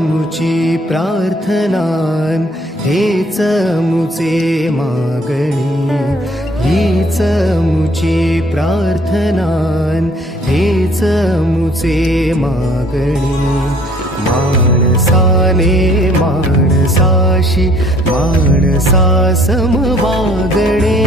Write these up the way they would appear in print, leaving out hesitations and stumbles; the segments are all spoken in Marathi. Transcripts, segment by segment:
मुची प्रार्थनान हेच मुचे मागणी, हीच मुची प्रार्थनान हेच मुचे मागणी। माणसाने माणसाशी माणसा सम वागणे,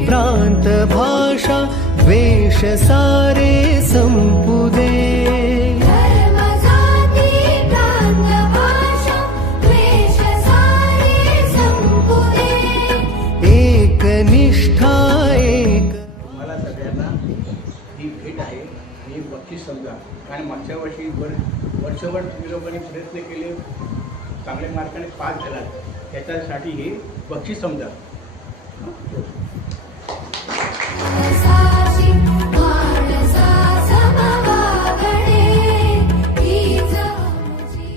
प्रांत भाषा द्वेष सारे संपू दे, धर्म जाती प्रांत भाषा द्वेष सारे संपू दे, एक निष्ठा एक। मला सगळ्यांना ही भेट आहे आणि बक्षीस समजा, कारण मागच्या वर्षी वर्षभर तुम्ही लोकांनी प्रयत्न केले, चांगल्या मार्काने पास झालात, त्याच्यासाठी हे बक्षीस समजा।